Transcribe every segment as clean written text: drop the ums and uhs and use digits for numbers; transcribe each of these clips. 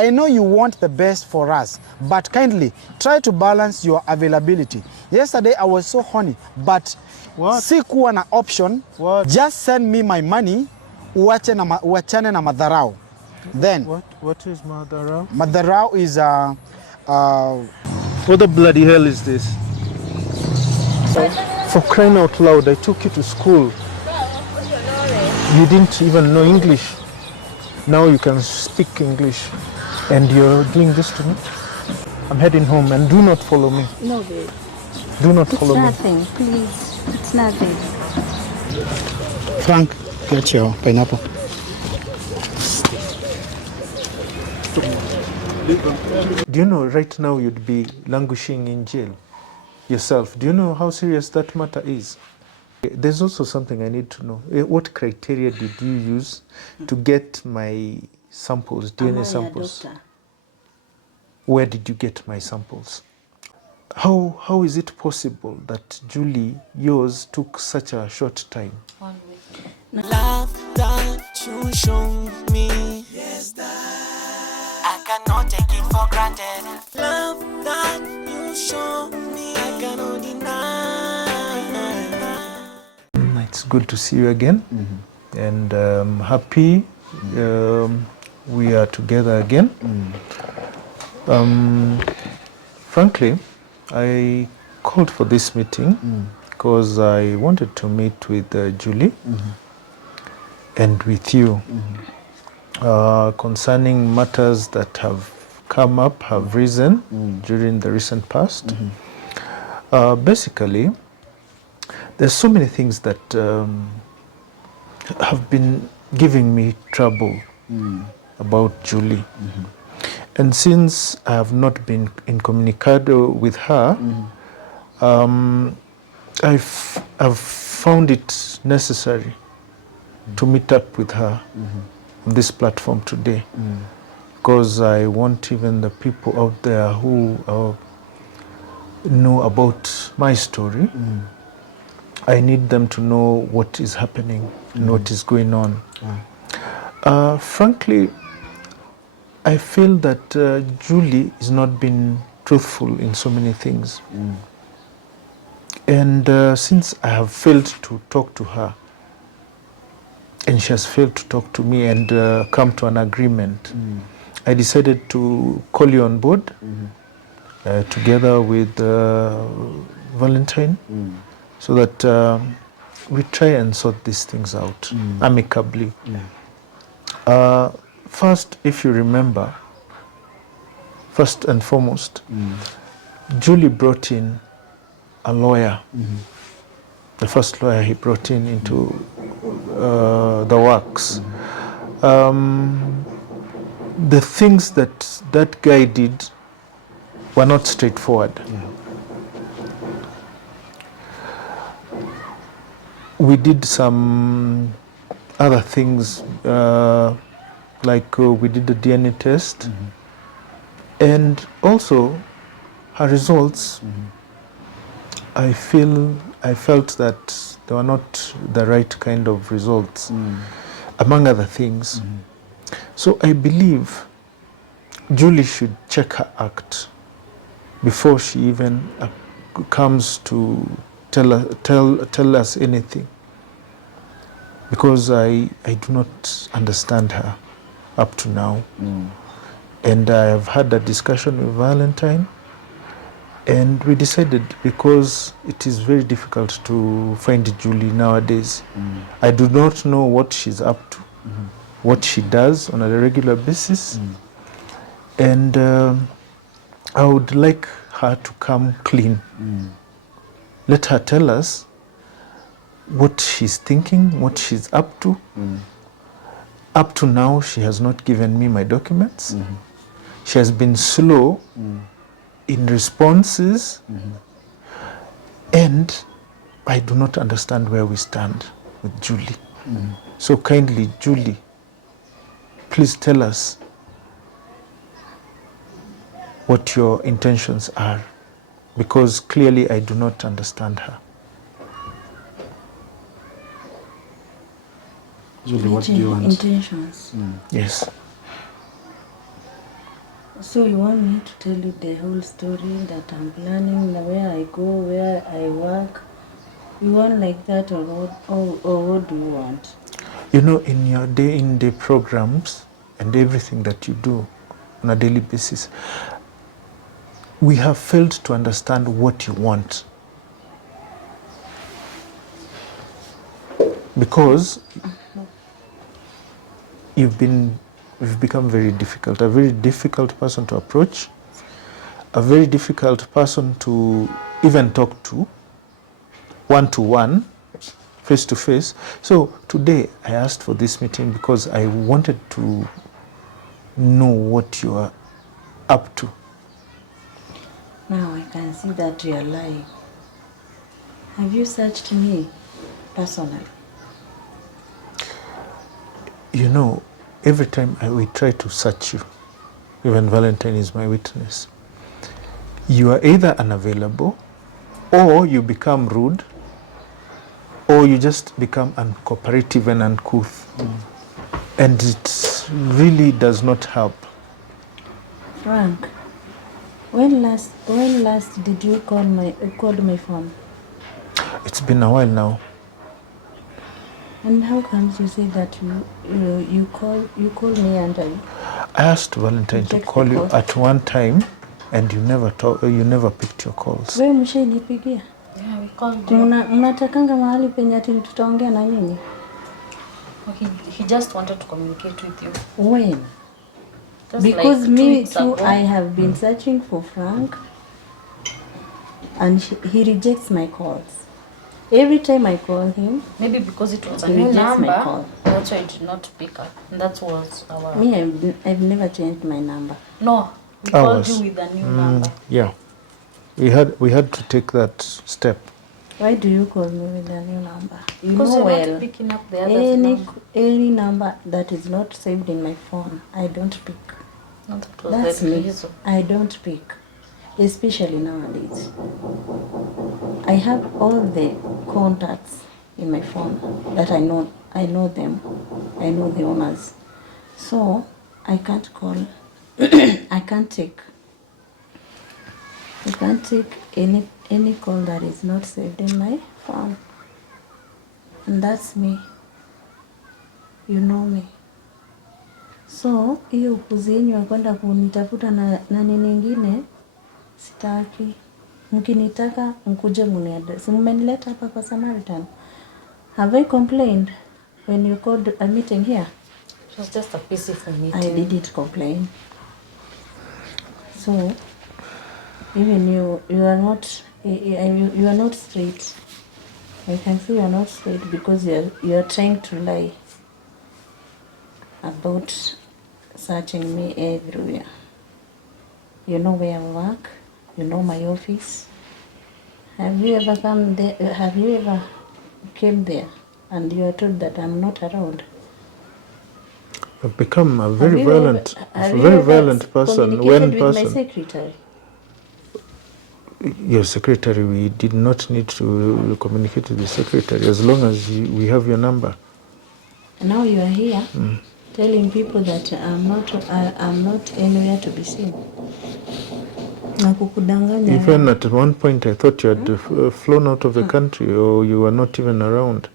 I know you want the best for us, but kindly try to balance your availability. Yesterday I was so horny, but sikuwa na option. Just send me my money, uachane na madharau. Then what is madharau? Madharau is what the bloody hell is this? For crying out loud, I took you to school. You didn't even know English. Now you can speak English. And you're doing this to me? I'm heading home, and do not follow me. No, babe. Do not follow me. It's nothing, please. It's nothing. Frank, get your pineapple. Do you know right now you'd be languishing in jail yourself? Do you know how serious that matter is? There's also something I need to know. What criteria did you use to get my samples, DNA samples? Doctor. Where did you get my samples? How is it possible that Julie, yours took such a short time? 1 week. Love that you show me, yes, that I cannot take it for granted. Love that you show me, I cannot deny. It's good to see you again, and happy we are together again. Frankly, I called for this meeting because I wanted to meet with Julie and with you concerning matters that have come up, have risen during the recent past. Basically, there's so many things that have been giving me trouble about Julie. And since I have not been incommunicado with her, I've found it necessary to meet up with her on this platform today, because I want even the people out there who know about my story, I need them to know what is happening and what is going on. Frankly, I feel that Julie has not been truthful in so many things. And since I have failed to talk to her, and she has failed to talk to me and come to an agreement, I decided to call you on board together with Valentine, so that we try and sort these things out amicably. First, if you remember, first and foremost, Julie brought in a lawyer, the first lawyer he brought in into the works. The things that guy did were not straightforward. We did some other things, like we did the DNA test, and also her results. I felt that they were not the right kind of results, among other things. So I believe Julie should check her act before she even comes to tell us anything, because I do not understand her up to now. And I have had a discussion with Valentine, and we decided, because it is very difficult to find Julie nowadays. I do not know what she's up to, what she does on a regular basis, and I would like her to come clean. Let her tell us what she's thinking, what she's up to. Up to now, she has not given me my documents. She has been slow in responses, and I do not understand where we stand with Julie. So kindly, Julie, please tell us what your intentions are, because clearly I do not understand her. Julie, what do you want? Intentions. Yes. So you want me to tell you the whole story that I'm planning, where I go, where I work? You want like that, or what do you want? You know, in your day-in-day programs and everything that you do on a daily basis, we have failed to understand what you want. Because you've become very difficult, a very difficult person to approach, a very difficult person to even talk to, one-to-one, face-to-face. So today I asked for this meeting because I wanted to know what you are up to. Now I can see that you are lying. Have you searched me personally? You know, every time we try to search you, even Valentine is my witness, you are either unavailable, or you become rude, or you just become uncooperative and uncouth. And it really does not help. Frank, when last did you called my phone? It's been a while now. And how comes you say that you call me and I asked Valentine to call you at one time, and you never picked your calls. Wewe mshanipigia? Yeah, we called you. Mnatakanga mahali penye ati tutaongea na nyinyi? Okay, he just wanted to communicate with you. When? Just Because like 2 me weeks too, ago. I have been searching for Frank, and he rejects my calls. Every time I call him, Maybe because it was a he new rejects my number, call. that's why I did not pick up. And that was our... Me, I've never changed my number. No, we called you with a new number. Yeah, we had to take that step. Why do you call me with a new number? You Because know you're well, not picking up the other number. any number that is not saved in my phone, I don't pick. No, that was That's the me. reason. I don't pick, especially nowadays. I have all the contacts in my phone that I know. I know them. I know the owners. So I can't call. I can't take any call that is not saved in my phone. And that's me. You know me. So hiyo upuzi yenu ya kwenda kunitafuta na nini nyingine sitaki. Mkinitaka mkuje mniadresi. Mmenileta hapa kwa Samaritan. Have I complained when you called a meeting here? It was just a peaceful meeting. I didn't complain. So even you are not straight. I can see you are not straight because you are trying to lie about searching me everywhere. You know where I work. You know my office. Have you ever come there? Have you ever came there and you are told that I'm not around? I've become a very violent person. When with person, my secretary? your secretary, we did not need to communicate with the secretary as long as we have your number. Now you are here telling people that I'm not anywhere to be seen. Na kukudanganya. Even at one point, I thought you had flown out of the country, or you were not even around.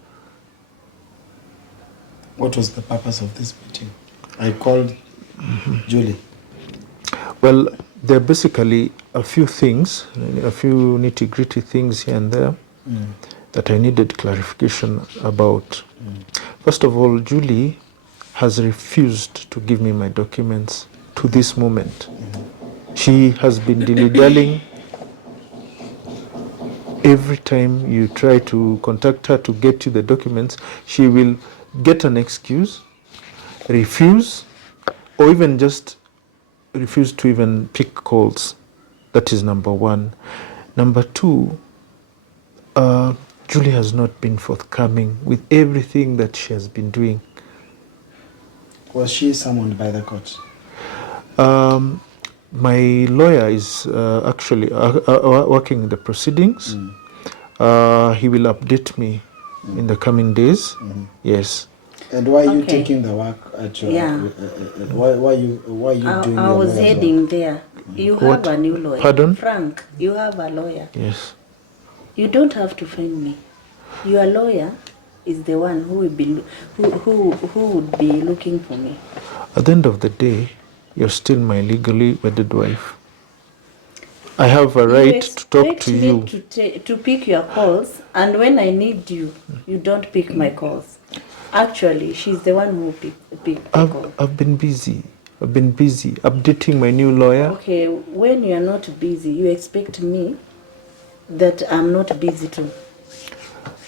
What was the purpose of this meeting? I called Julie. Well, there are basically a few things, a few nitty-gritty things here and there that I needed clarification about. First of all, Julie has refused to give me my documents to this moment. She has been dilly-dallying. Every time you try to contact her to get you the documents, she will get an excuse, refuse, or even just refuse to even pick calls. That is number one. Number two, Julie has not been forthcoming with everything that she has been doing. Was she summoned by the court? My lawyer is actually working the proceedings. He will update me in the coming days. Yes. And why are you Okay. taking the work at your? Yeah. Why you doing I your was lawyer's heading work? there. You What? have a new lawyer. Pardon? Frank, you have a lawyer. Yes. You don't have to find me. Your lawyer is the one who will be who would be looking for me. At the end of the day, you're still my legally wedded wife. I have a You right to talk expect to me you. to pick your calls, and when I need you, you don't pick my calls. Actually, she's the one who pick the call. I've been busy. I've been busy updating my new lawyer. Okay, when you are not busy, you expect me that I'm not busy too.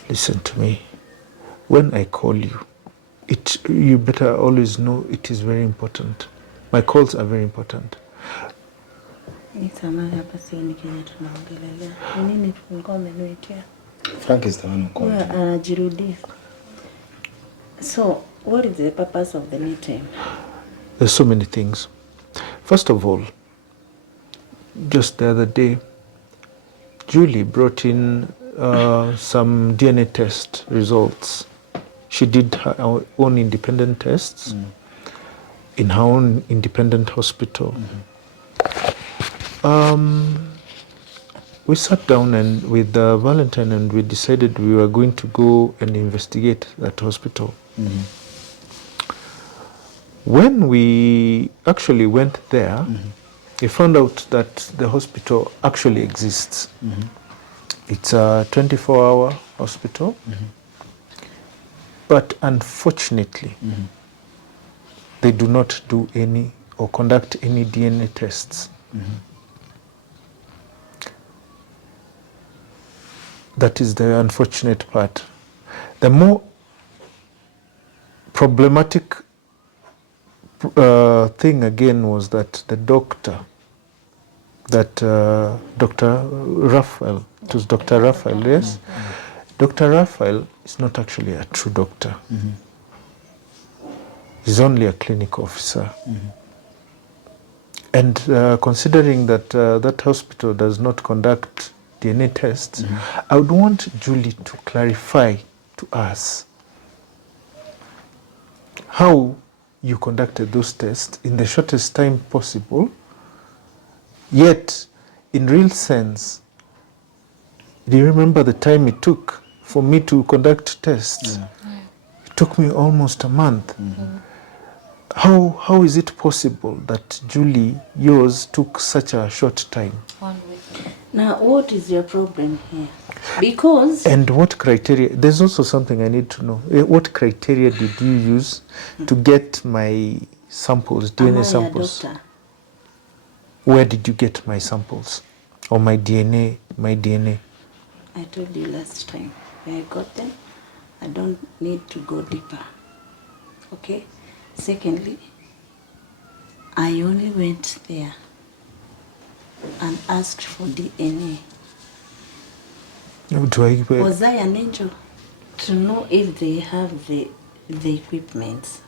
Listen to me. When I call you, you better always know it is very important. My calls are very important. Hapa sioni Kenya tunaongelelea. Ni nini tulikuwa umeniitia? Frank is the one who called Huwa you. anajirudia. So, what is the purpose of the meeting? There's so many things. First of all, just the other day, Julie brought in some DNA test results. She did her own independent tests in her own independent hospital. We sat down and with Valentine and we decided we were going to go and investigate that hospital. When we actually went there, we found out that the hospital actually exists. It's a 24-hour hospital, but unfortunately, they do not do any or conduct any DNA tests. That is the unfortunate part. The more problematic thing again was that the doctor, Dr. Raphael, it was Dr. Raphael, yes? Dr. Raphael is not actually a true doctor. He's only a clinic officer. And considering that that hospital does not conduct DNA tests, I would want Julie to clarify to us how you conducted those tests in the shortest time possible, yet in real sense, do you remember the time it took for me to conduct tests? It took me almost a month. How is it possible that Julie, yours took such a short time? 1 week. Now, what is your problem here? Because And what criteria? There's also something I need to know. What criteria did you use to get my samples, am I DNA a samples? doctor? Where did you get my samples or my DNA? I told you last time where I got them. I don't need to go deeper. Okay? Secondly, I only went there and asked for DNA. Was I an angel to know if they have the equipment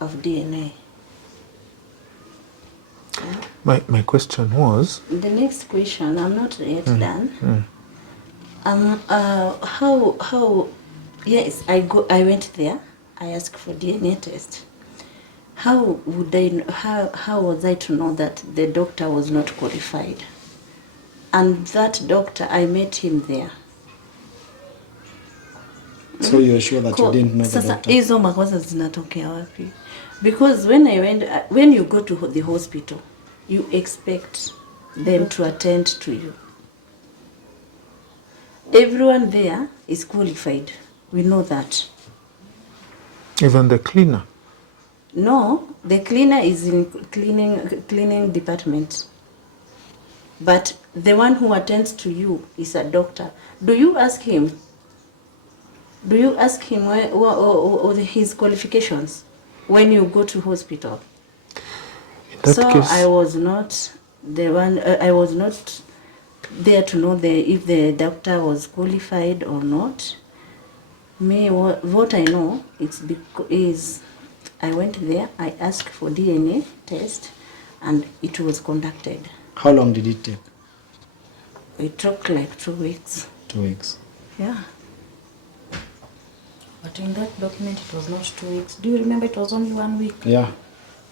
of DNA? My question was, The next question, I'm not yet done. How? Yes, I went there. I asked for DNA test. How would I? How was I to know that the doctor was not qualified? And that doctor, I met him there. So you're sure that you didn't know the Sasa doctor? hizo makosa zinatokea wapi? Because when you go to the hospital, you expect them to attend to you. Everyone there is qualified. We know that. even the cleaner? No, the cleaner is in cleaning department. But the one who attends to you is a doctor. Do you ask him? Do you ask him what his qualifications when you go to hospital? In that So case, I was not the one. I was not there to know if the doctor was qualified or not. Me, what I know is I went there. I asked for DNA test, and it was conducted. How long did it take? It took like 2 weeks. 2 weeks. Yeah. But in that document, it was not 2 weeks. Do you remember it was only 1 week? Yeah, I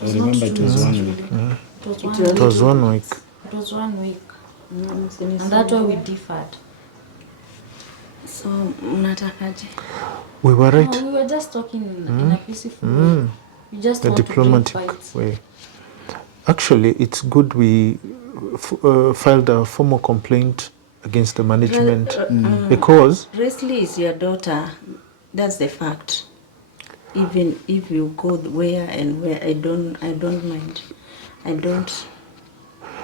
It was remember not it 2 was weeks, 1 really. week. It was 1 It week. was 1 week. It was 1 week. And that's why we differed. So, mnatakaje? We were right. No, we were just talking in a peaceful way. We just The want to diplomatic bring fights. way. Actually, it's good we filed a formal complaint against the management because Presley is your daughter. That's the fact. Even if you go where and where, I don't mind. I don't.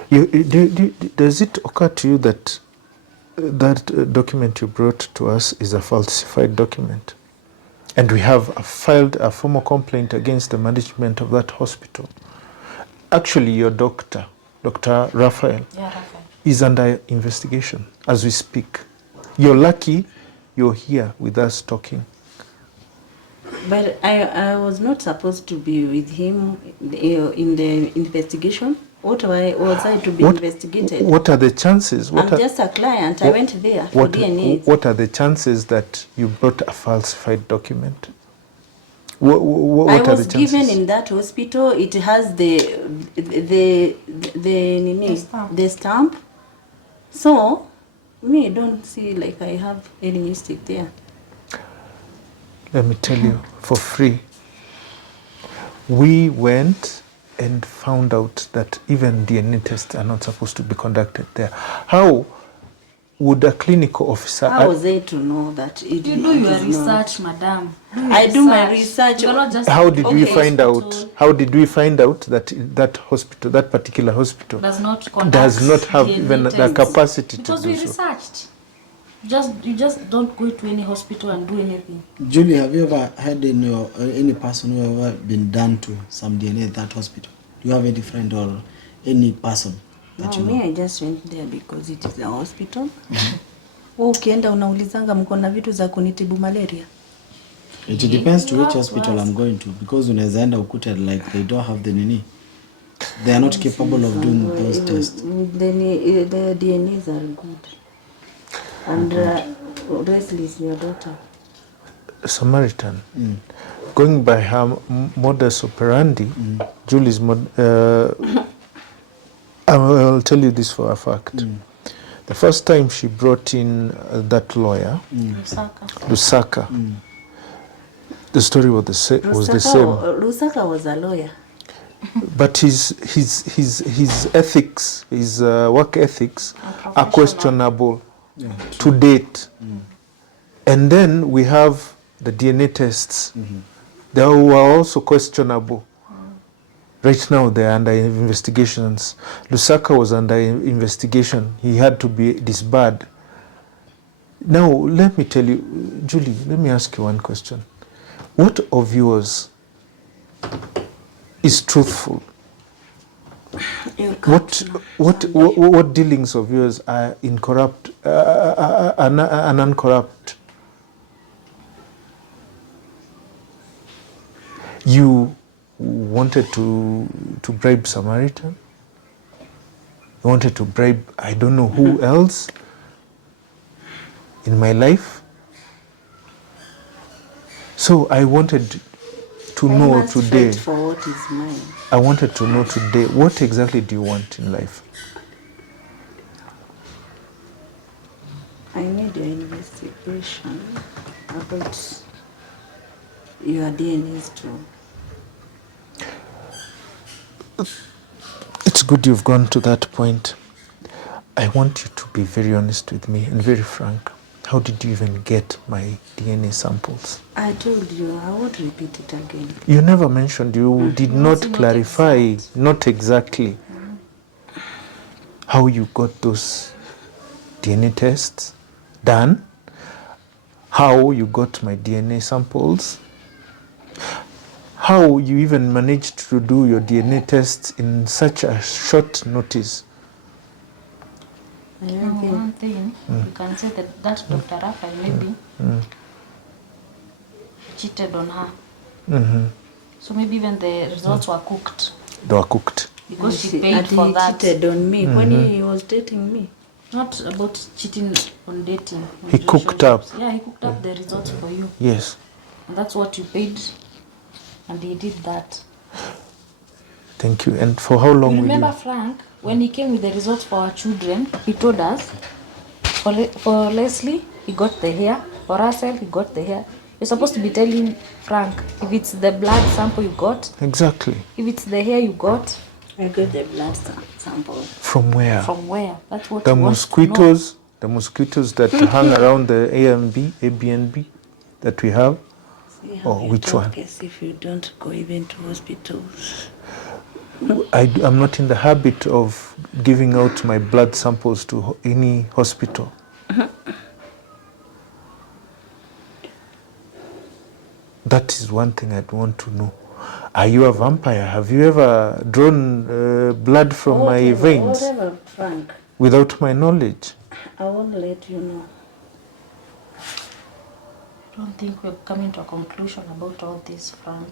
does it occur to you that that document you brought to us is a falsified document? And we have filed a formal complaint against the management of that hospital. Actually, your doctor, Dr. Raphael, is under investigation as we speak. You're lucky you're here with us talking. But I was not supposed to be with him in the investigation. What was I to be investigated? What are the chances? I'm just a client. I went there for DNA. What are the chances that you brought a falsified document? What I are was the chances? given in that hospital. It has the stamp. So me, I don't see like I have any mistake there. Let me tell you, for free. We went and found out that even DNA tests are not supposed to be conducted there. How would a clinical officer... How was I to know that? You do your research, madam. I do my research. You are not just How did we okay, find hospital out? How did we find out that that hospital, that particular hospital, does not conduct does not have DNA even the tests? capacity Because to do we so? researched. You just don't go to any hospital and do anything. Julie, have you ever had any person who ever been done to some DNA at that hospital? Do you have any friend or any person that No, you know? me, I just went there because it is a hospital. Ukienda unaulizanga mko na vitu za kunitibu malaria. It depends to which hospital I'm going to, because unaweza enda ukute like they don't have the nini. They are not capable of doing those tests. The DNAs are good. And Leslie is your daughter. Samaritan, going by her modus operandi, Julie's I'll tell you this for a fact. The first time she brought in that lawyer, Lusaka, the story was the same. Lusaka was a lawyer. But his ethics, his work ethics are questionable to date. And then we have the DNA tests. They were also questionable. Right now they are under investigations. Lusaka was under investigation. He had to be disbarred. Now, let me tell you, Julie, let me ask you one question. What of yours is truthful? What dealings of yours are incorrupt, and uncorrupt? You wanted to bribe Samaritan. You wanted to bribe I don't know who else in my life. So I wanted to know today. For what is mine. I wanted to know today, what exactly do you want in life? I need your investigation about your DNAs too. It's good you've gone to that point. I want you to be very honest with me and very frank. How did you even get my DNA samples? I told you, I won't repeat it again. You never mentioned, you did not clarify, not exactly how you got those DNA tests done, how you got my DNA samples, how you even managed to do your DNA tests in such a short notice. One thing, you can say that Dr. Raphael maybe cheated on her. So maybe even the results were cooked. They were cooked. Because she paid for that. He cheated on me when he was dating me. Not about cheating on dating. He cooked up. Yeah, he cooked up the results for you. Yes. And that's what you paid. And he did that. Thank you. And for how long You will remember you? Frank, when he came with the results for our children, he told us, for Leslie, he got the hair. For Russell, he got the hair. You're supposed to be telling Frank, if it's the blood sample you got, Exactly. if it's the hair you got, I got the blood sample. From where? from where. That's what The he wants to know. mosquitoes that hang around the Airbnb that we have. See how Oh, you which talk one? as if you don't go even to hospitals. I'm not in the habit of giving out my blood samples to any hospital. That is one thing I'd want to know. Are you a vampire? Have you ever drawn blood from my veins Whatever, Frank. without my knowledge? I won't let you know. I don't think we're coming to a conclusion about all this, Frank.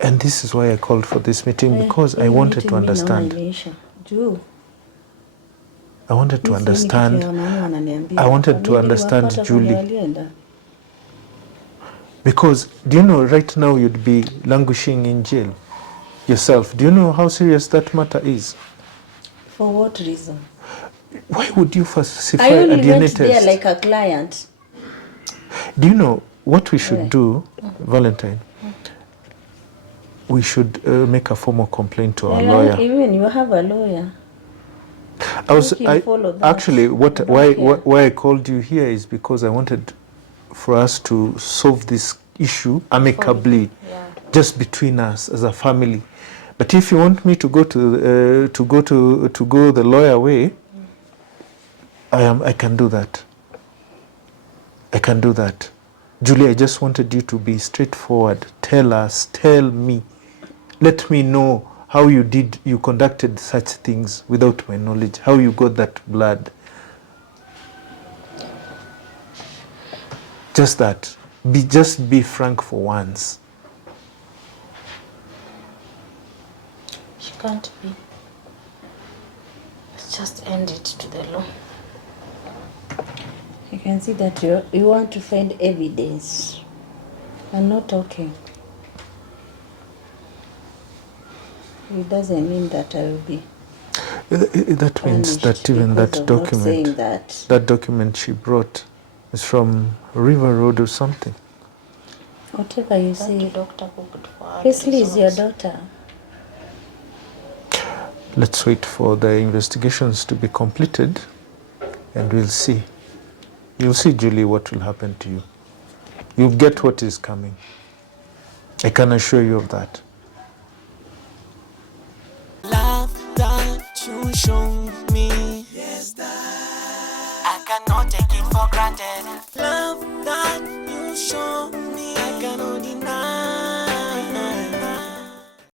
And this is why I called for this meeting, because I wanted to understand. I wanted to understand. I wanted to understand Julie. Because, do you know, right now you'd be languishing in jail yourself. Do you know how serious that matter is? For what reason? Why would you falsify I a only DNA went there test? like a client. Do you know what we should Where? do, Valentine? We should make a formal complaint to our lawyer. Even you have a lawyer. Follow that. Actually, I why I called you here is because I wanted for us to solve this issue amicably, just between us as a family. But if you want me to go the lawyer way, I can do that. I can do that. Julie, I just wanted you to be straightforward. Tell me, let me know how you conducted such things without my knowledge, how you got that blood. Just that. Just be frank for once. She can't be. Let's just end it to the law. You can see that you want to find evidence. I'm not talking. It doesn't mean that I will be. That means that even that document, that. that document she brought is from River Road or something. Whatever you That say. doctor booked for her Leslie is your results. daughter. Let's wait for the investigations to be completed and we'll see. You'll see, Julie, what will happen to you. You'll get what is coming. I can assure you of that. Love that you show me. Yes, that I cannot take it for granted.